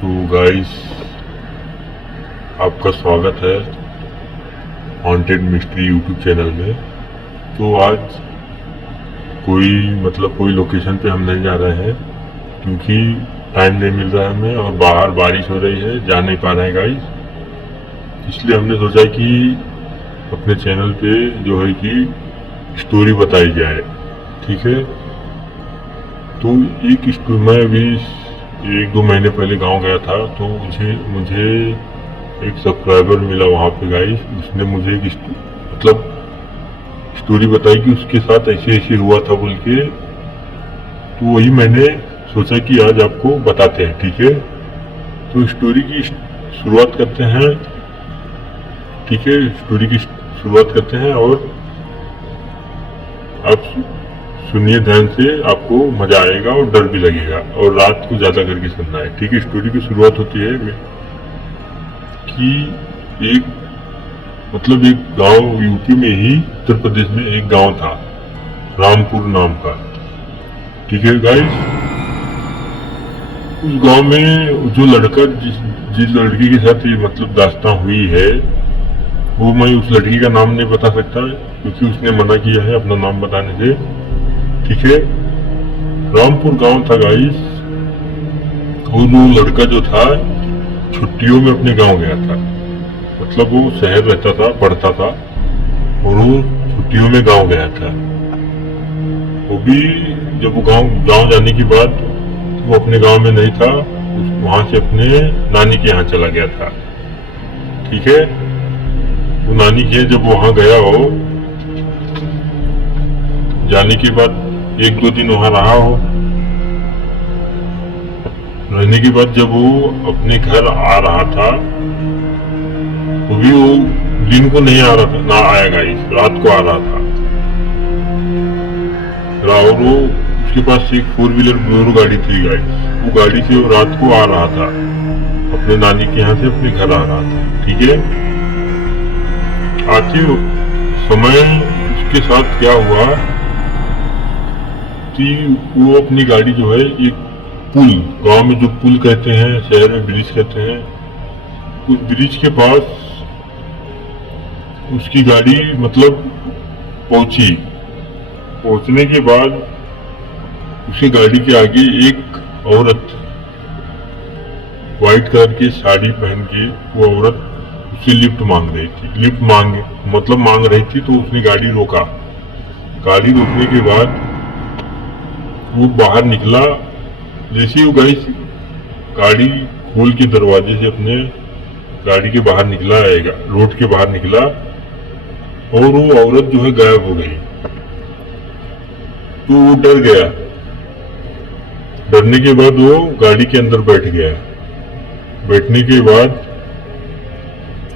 तो गाइस, आपका स्वागत है हॉन्टेड मिस्ट्री यूट्यूब चैनल में। तो आज कोई लोकेशन पे हम नहीं जा रहे हैं क्योंकि टाइम नहीं मिल रहा है हमें और बाहर बारिश हो रही है, जा नहीं पा रहे हैं गाइस। इसलिए हमने सोचा कि अपने चैनल पे जो है कि स्टोरी बताई जाए, ठीक है। तो मैं अभी 1-2 महीने पहले गांव गया था, तो मुझे एक सब्सक्राइबर मिला वहाँ पे गाइस। उसने मुझे एक स्टोरी बताई कि उसके साथ ऐसे ऐसे हुआ था बोल के। तो वही मैंने सोचा कि आज आपको बताते हैं, ठीक है। तो स्टोरी की शुरुआत करते हैं, ठीक है। स्टोरी की शुरुआत करते हैं और आप सुनिए ध्यान से, आपको मजा आएगा और डर भी लगेगा, और रात को ज्यादा करके सुनना है, ठीक है। स्टोरी की शुरुआत होती है कि एक गांव यूपी में ही, उत्तर प्रदेश में एक गांव था रामपुर नाम का, ठीक है गाइस। उस गांव में जो लड़का जिस लड़की के साथ ये दास्तां हुई है, वो मैं उस लड़की का नाम नहीं बता सकता क्योंकि उसने मना किया है अपना नाम बताने से, ठीक है। रामपुर गांव था गाइस। वो लड़का जो था छुट्टियों में अपने गांव गया था, वो शहर रहता था, पढ़ता था, और वो छुट्टियों में गांव गया था। वो भी जब वो गांव जाने के बाद वो अपने गांव में नहीं था, वहां से अपने नानी के यहाँ चला गया था, ठीक है। वो नानी के जब वहां गया हो, जाने के बाद 1-2 दिन वहां रहा हो। रहने के बाद जब वो अपने घर आ रहा था, तो भी वो दिन को नहीं आ रहा था, ना आया गाइस, रात को आ रहा था। और वो उसके पास एक 4 व्हीलर बोलेरो गाड़ी थी गाइस। वो गाड़ी से वो रात को आ रहा था, अपने नानी के यहाँ से अपने घर आ रहा था, ठीक है। आते समय उसके साथ क्या हुआ कि वो अपनी गाड़ी जो है, एक पुल, गांव में जो पुल कहते हैं, शहर में ब्रिज कहते हैं, उस ब्रिज के पास उसकी गाड़ी पहुंची। पहुंचने के बाद उसकी गाड़ी के आगे एक औरत व्हाइट कलर की साड़ी पहन के, वो औरत उससे लिफ्ट मांग रही थी। मांग रही थी, तो उसने गाड़ी रोका। गाड़ी रोकने के बाद वो बाहर निकला। जैसे वो गाड़ी खोल के दरवाजे से अपने गाड़ी के बाहर निकला, रोड के बाहर निकला, और वो औरत जो है गायब हो गई। तो वो डर गया। डरने के बाद वो गाड़ी के अंदर बैठ गया। बैठने के बाद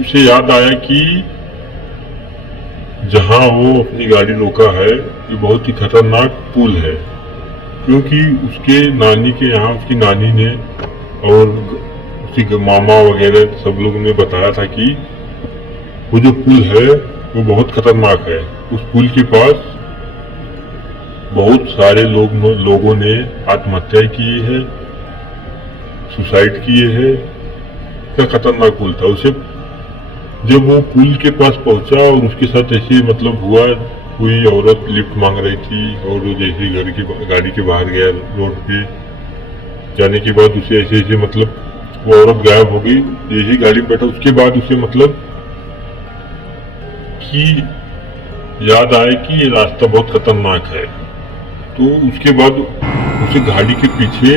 उसे याद आया कि जहां वो अपनी गाड़ी रोका है, ये बहुत ही खतरनाक पुल है, क्योंकि उसके नानी के यहाँ उसकी नानी ने और उसके मामा वगैरह सब लोगों ने बताया था कि वो जो पुल है वो बहुत खतरनाक है। उस पुल के पास बहुत सारे लोगों ने आत्महत्या की है, सुसाइड किए हैं। क्या खतरनाक पुल था। उसे जब वो पुल के पास पहुंचा और उसके साथ ऐसे हुआ, कोई औरत लिफ्ट मांग रही थी, और वो जैसे गाड़ी के बाहर गया रोड पे, जाने के बाद उसे ऐसे वो औरत गायब हो गई। जैसे गाड़ी में बैठा, उसके बाद उसे कि याद आए कि ये रास्ता बहुत खतरनाक है। तो उसके बाद उसे गाड़ी के पीछे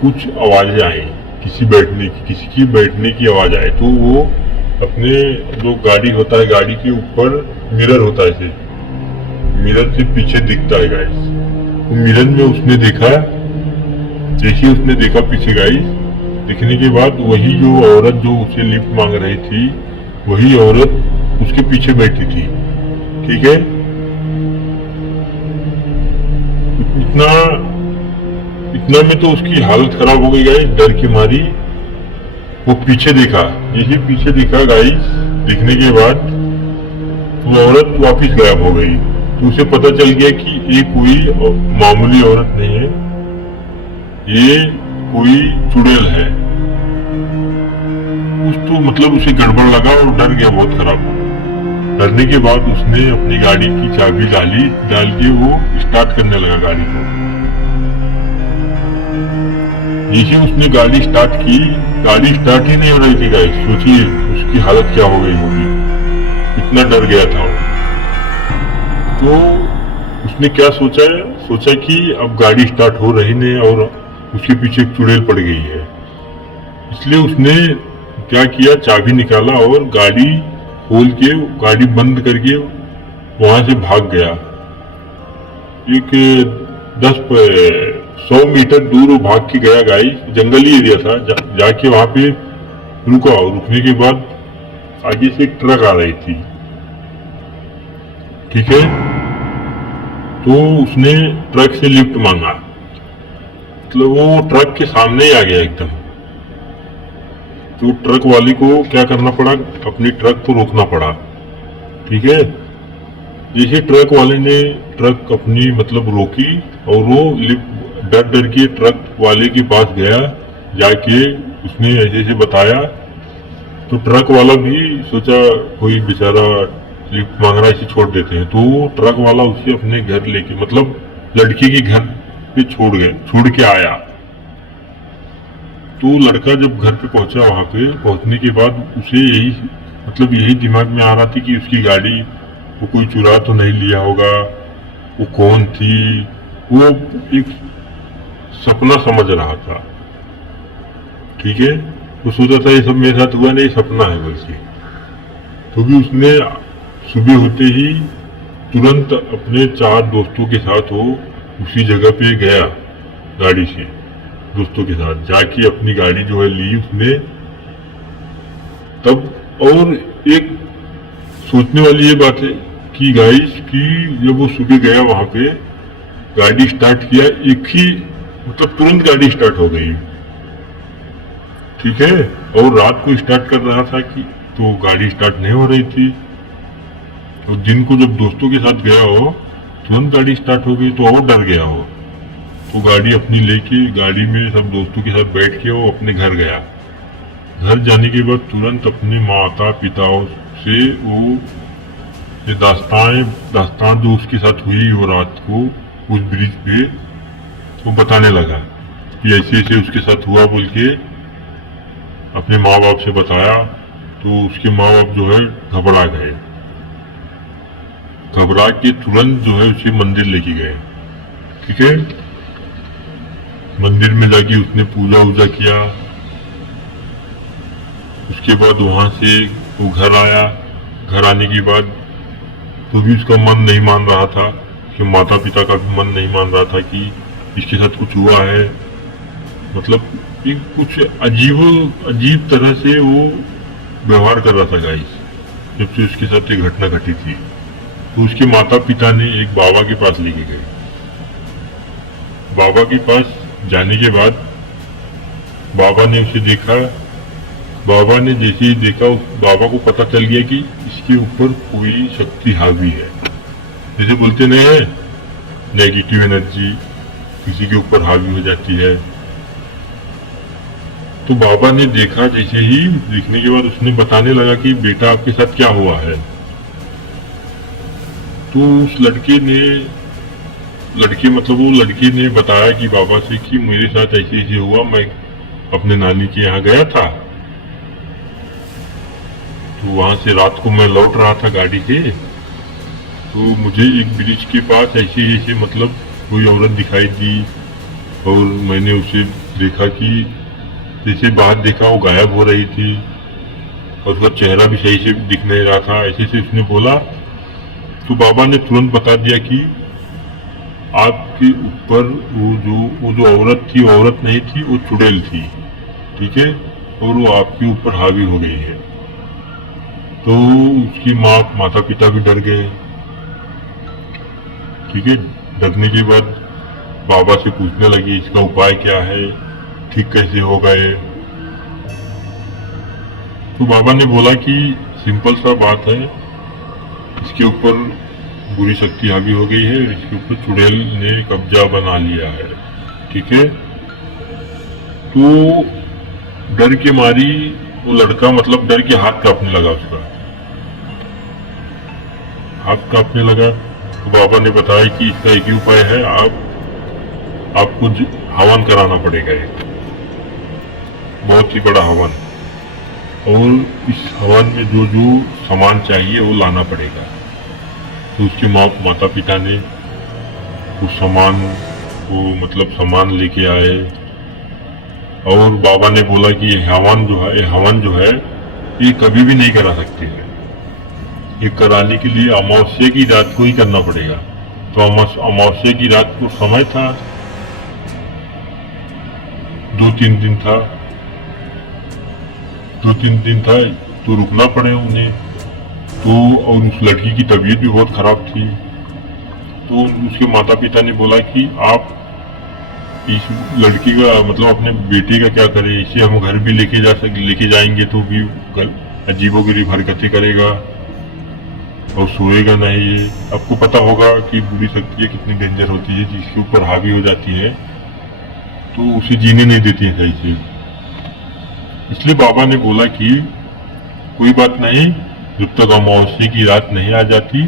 कुछ आवाजें आई, किसी की बैठने की आवाज आई। तो वो अपने जो गाड़ी होता है, गाड़ी के ऊपर मिरर होता है, मिरर से पीछे दिखता है गाइस। तो मिरर में उसने देखा, जैसे उसने देखा पीछे गाइस, दिखने के बाद वही जो औरत जो उसे लिफ्ट मांग रही थी, वही औरत उसके पीछे बैठी थी, ठीक है। इतना में तो उसकी हालत खराब हो गई गाइस, डर की मारी। वो पीछे देखा, यही पीछे दिखा गाइस। दिखने के बाद वो औरत वापिस गायब हो गई। तो उसे पता चल गया कि ये कोई मामूली औरत नहीं है, ये कोई चुड़ैल है। कुछ तो मतलब उसे गड़बड़ लगा और डर गया बहुत खराब। डरने के बाद उसने अपनी गाड़ी की चाबी डाल के वो स्टार्ट करने लगा गाड़ी को। जैसे उसने गाड़ी स्टार्ट की, गाड़ी स्टार्ट ही नहीं हो रही थी गाइस। सोचिए उसकी हालत क्या हो गई होगी, इतना डर गया था वो। तो उसने क्या सोचा कि अब गाड़ी स्टार्ट हो रही नहीं और उसके पीछे एक चुड़ैल पड़ गई है। इसलिए उसने क्या किया, चाबी निकाला और गाड़ी खोल के गाड़ी बंद करके वहां से भाग गया। एक 100 मीटर दूर वो भाग के गया गाइस। जंगली एरिया था। जाके वहां पे रुका। रुकने के बाद आगे से एक ट्रक आ रही थी, ठीक है। तो उसने ट्रक से लिफ्ट मांगा। मतलब वो ट्रक के सामने ही आ गया एकदम। तो ट्रक वाले को क्या करना पड़ा, अपनी ट्रक को रोकना पड़ा, ठीक है। जैसे ट्रक वाले ने ट्रक अपनी मतलब रोकी और वो डर के ट्रक वाले के पास गया। जाके उसने ऐसे बताया। तो ट्रक वाला भी सोचा कोई बेचारा लिफ्ट मांग रहा है, इसे छोड़ देते हैं। तो ट्रक वाला उसे अपने घर लेके मतलब लड़की के घर पे छोड़ के आया। तो लड़का जब घर पे पहुंचा, वहां पे पहुंचने के बाद उसे यही दिमाग में आ रहा थी कि उसकी गाड़ी वो कोई चुरा तो नहीं लिया होगा, वो कौन थी। वो एक सपना समझ रहा था, ठीक है। तो सोचा था ये सब मेरे साथ हुआ नहीं, सपना है बल्कि। तो भी उसने सुबह होते ही तुरंत अपने 4 दोस्तों के साथ वो उसी जगह पे गया। गाड़ी से दोस्तों के साथ जाके अपनी गाड़ी जो है ली उसने। तब और एक सोचने वाली ये बात है कि गाइस कि जब वो सुबह गया वहां पे, गाड़ी स्टार्ट किया, एक ही मतलब तुरंत गाड़ी स्टार्ट हो गई, ठीक है। और रात को स्टार्ट कर रहा था कि तो गाड़ी स्टार्ट नहीं हो रही थी। और दिन को जब दोस्तों के साथ गया हो, तुरंत गाड़ी स्टार्ट हो गई। तो और डर गया हो। तो गाड़ी अपनी लेके गाड़ी में सब दोस्तों के साथ बैठ के वो अपने घर गया। घर जाने के बाद तुरंत अपने माता पिताओं से वो ये दास्तान जो उसके साथ हुई वो रात को उस ब्रिज पे वो बताने लगा कि ऐसे ऐसे उसके साथ हुआ बोल के अपने माँ बाप से बताया। तो उसके माँ बाप जो है घबरा गए। घबरा के तुरंत जो है उसे मंदिर लेके गए, ठीक है। मंदिर में जाके उसने पूजा वूजा किया। उसके बाद वहां से वो घर आया। घर आने के बाद तो भी उसका मन नहीं मान रहा था, कि माता पिता का भी मन नहीं मान रहा था कि इसके साथ कुछ हुआ है। मतलब एक कुछ अजीब तरह से वो व्यवहार कर रहा था गाइस, जब से उसके साथ ये घटना घटी थी। तो उसके माता पिता ने एक बाबा के पास लेके गए। बाबा के पास जाने के बाद बाबा ने उसे देखा। बाबा ने जैसे ही देखा, बाबा को पता चल गया कि इसके ऊपर कोई शक्ति हावी है। जैसे बोलते नहीं है, नेगेटिव एनर्जी किसी के ऊपर हावी हो जाती है। तो बाबा ने देखा, जैसे ही देखने के बाद उसने बताने लगा कि बेटा आपके साथ क्या हुआ है। तो उस लड़के ने बताया कि बाबा से कि मेरे साथ ऐसे ऐसे हुआ, मैं अपने नानी के यहाँ गया था। तो वहां से रात को मैं लौट रहा था गाड़ी से। तो मुझे एक ब्रिज के पास ऐसे मतलब कोई औरत दिखाई दी। और मैंने उसे देखा कि जैसे बाहर देखा वो गायब हो रही थी और उसका चेहरा भी सही से दिख नहीं रहा था। ऐसे से उसने बोला। तो बाबा ने तुरंत बता दिया कि आपके ऊपर वो जो औरत थी, वो औरत नहीं थी, वो चुड़ैल थी, ठीक है। और वो आपके ऊपर हावी हो गई है। तो उसकी माता पिता भी डर गए, ठीक है। डरने के बाद बाबा से पूछने लगे इसका उपाय क्या है, ठीक कैसे हो गए। तो बाबा ने बोला कि सिंपल सा बात है, इसके ऊपर बुरी शक्ति हावी हो गई है, इसके ऊपर चुड़ैल ने कब्जा बना लिया है, ठीक है। तो डर के मारी वो लड़का मतलब डर के हाथ कांपने लगा, उसका हाथ कांपने लगा। तो बाबा ने बताया कि इसका एक ही उपाय है, आपको हवन कराना पड़ेगा, एक बहुत ही बड़ा हवन, और इस हवन में जो जो सामान चाहिए वो लाना पड़ेगा। तो उसके माता पिता ने उस सामान को मतलब सामान लेके आए, और बाबा ने बोला कि ये हवन जो है ये कभी भी नहीं करा सकते हैं, ये कराने के लिए अमावस्या की रात को ही करना पड़ेगा। तो अमावस्या की रात को समय था, 2-3 दिन था, 2-3 दिन था, तो रुकना पड़े उन्हें। तो और उस लड़की की तबीयत भी बहुत खराब थी। तो उसके माता पिता ने बोला कि आप इस लड़की का मतलब अपने बेटे का क्या करें, इसे हम घर भी लेके जाएंगे तो भी अजीबोगरीब हरकतें करेगा और सोएगा नहीं। ये आपको पता होगा कि बुरी शक्तियाँ कितनी डेंजर होती है, जिसके ऊपर हावी हो जाती है तो उसे जीने नहीं देती है सही से। इसलिए बाबा ने बोला कि कोई बात नहीं, जब तक अमावस्या की रात नहीं आ जाती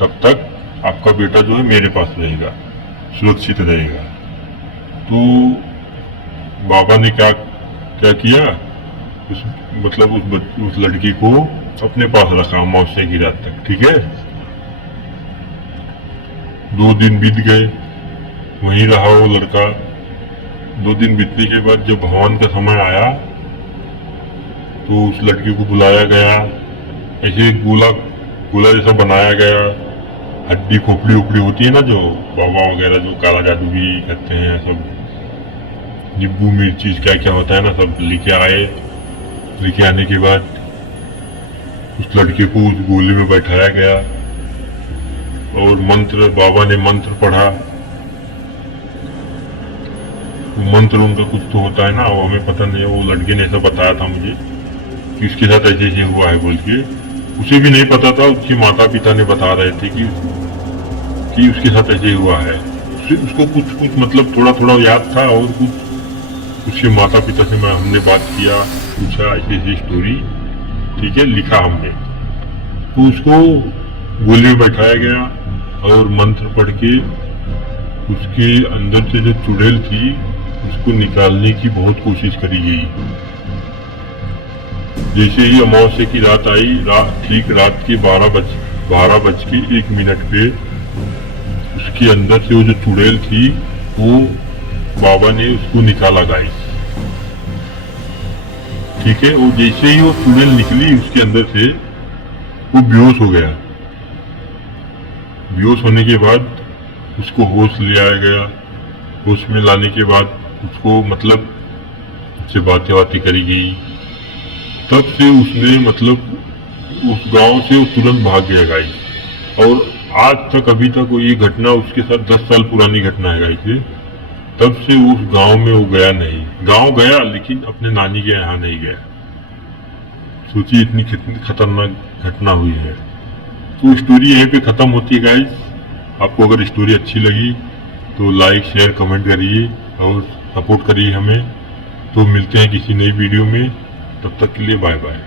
तब तक आपका बेटा जो है मेरे पास रहेगा, सुरक्षित रहेगा। तो बाबा ने क्या किया, उस लड़की को अपने पास रखा अमावस्या की रात तक, ठीक है। 2 दिन बीत गए, वहीं रहा वो लड़का। 2 दिन बीतने के बाद जब हवन का समय आया तो उस लड़की को बुलाया गया, ऐसे गोला जैसा बनाया गया, हड्डी खोपड़ी उपड़ी होती है ना, जो बाबा वगैरह जो काला जादू भी करते हैं, सब नींबू मिर्ची क्या क्या होता है ना, सब लेके आए। लेके आने के बाद उस लड़के को उस गोले में बैठाया गया और बाबा ने मंत्र पढ़ा। मंत्र उनका कुछ तो होता है ना, वो हमें पता नहीं है, वो लड़के ने ऐसा बताया था मुझे कि उसके साथ ऐसे हुआ है बोल के। उसे भी नहीं पता था, उसके माता पिता ने बता रहे थे कि उसके साथ ऐसे हुआ है। उसको कुछ मतलब थोड़ा थोड़ा याद था, और कुछ उसके माता पिता से हमने बात किया, पूछा ऐसी स्टोरी, ठीक है, लिखा हमने। तो उसको गोले में बैठाया गया और मंत्र पढ़ के उसके अंदर से जो चुड़ैल थी उसको निकालने की बहुत कोशिश करी गई। जैसे ही अमावस्या की रात आई, ठीक रात के 12:01 पे उसके अंदर से वो जो चुड़ैल थी वो बाबा ने उसको निकाला गाइस, ठीक है। और जैसे ही वो चुड़ैल निकली उसके अंदर से, वो बेहोश हो गया। बेहोश होने के बाद उसको होश ले आया गया। होश में लाने के बाद उसको मतलब उससे बातें करी गई। तब से उसने मतलब उस गांव से वो तुरंत भाग गया गाइस। और आज तक अभी तक ये घटना उसके साथ 10 साल पुरानी घटना है गाइस। तब से उस गांव में वो गया नहीं। गांव गया लेकिन अपने नानी के यहाँ नहीं गया। सोचिए इतनी कितनी खतरनाक घटना हुई है। तो स्टोरी यहीं पे खत्म होती है गाइस। आपको अगर स्टोरी अच्छी लगी तो लाइक शेयर कमेंट करिए और सपोर्ट करिए हमें। तो मिलते हैं किसी नई वीडियो में, तब तक के लिए बाय बाय।